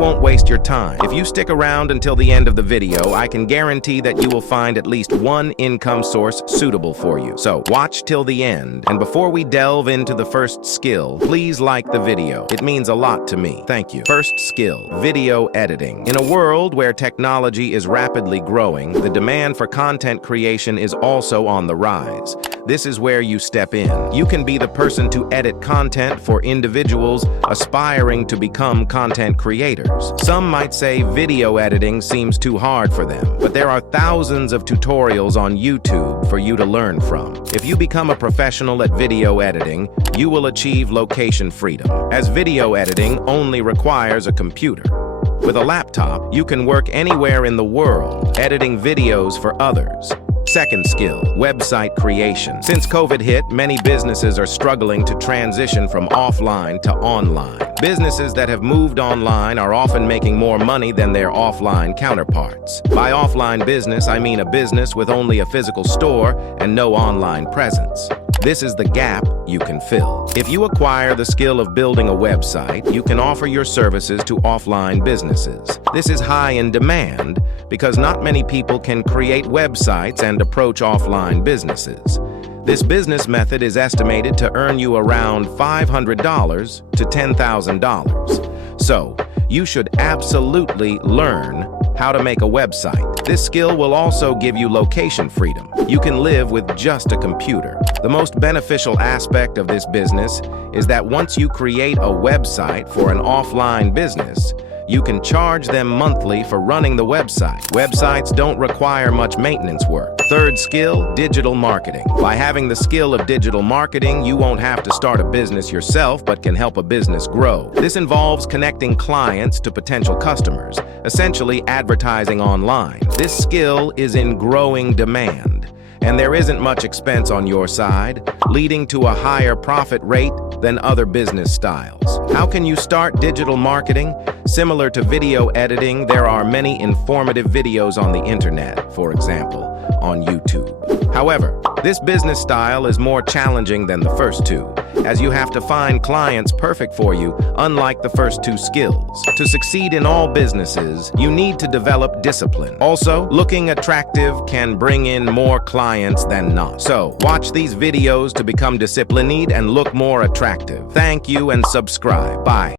won't waste your time. If you stick around until the end of the video, I can guarantee that you will find at least one income source suitable for you. So watch till the end. And before we delve into the first skill, please like the video. It means a lot to me. Thank you. First skill, video editing. In a world where technology is rapidly growing, the demand for content creation is also on the rise. This is where you step in. You can be the person to edit content for individuals aspiring to become content creators. Some might say video editing seems too hard for them, but there are thousands of tutorials on YouTube for you to learn from. If you become a professional at video editing, you will achieve location freedom, as video editing only requires a computer. With a laptop, you can work anywhere in the world, editing videos for others. Second skill, website creation. Since COVID hit, many businesses are struggling to transition from offline to online. Businesses that have moved online are often making more money than their offline counterparts. By offline business, I mean a business with only a physical store and no online presence. This is the gap you can fill. If you acquire the skill of building a website, you can offer your services to offline businesses. This is high in demand because not many people can create websites and approach offline businesses. This business method is estimated to earn you around $500 to $10,000. So, you should absolutely learn how to make a website. This skill will also give you location freedom. You can live with just a computer. The most beneficial aspect of this business is that once you create a website for an offline business, you can charge them monthly for running the website. Websites don't require much maintenance work. Third skill, digital marketing. By having the skill of digital marketing, you won't have to start a business yourself, but can help a business grow. This involves connecting clients to potential customers, essentially advertising online. This skill is in growing demand, and there isn't much expense on your side, leading to a higher profit rate than other business styles. How can you start digital marketing? Similar to video editing, there are many informative videos on the internet, for example, on YouTube. However, this business style is more challenging than the first two, as you have to find clients perfect for you, unlike the first two skills. To succeed in all businesses, you need to develop discipline. Also, looking attractive can bring in more clients than not. So, watch these videos to become disciplined and look more attractive. Thank you and subscribe. Bye.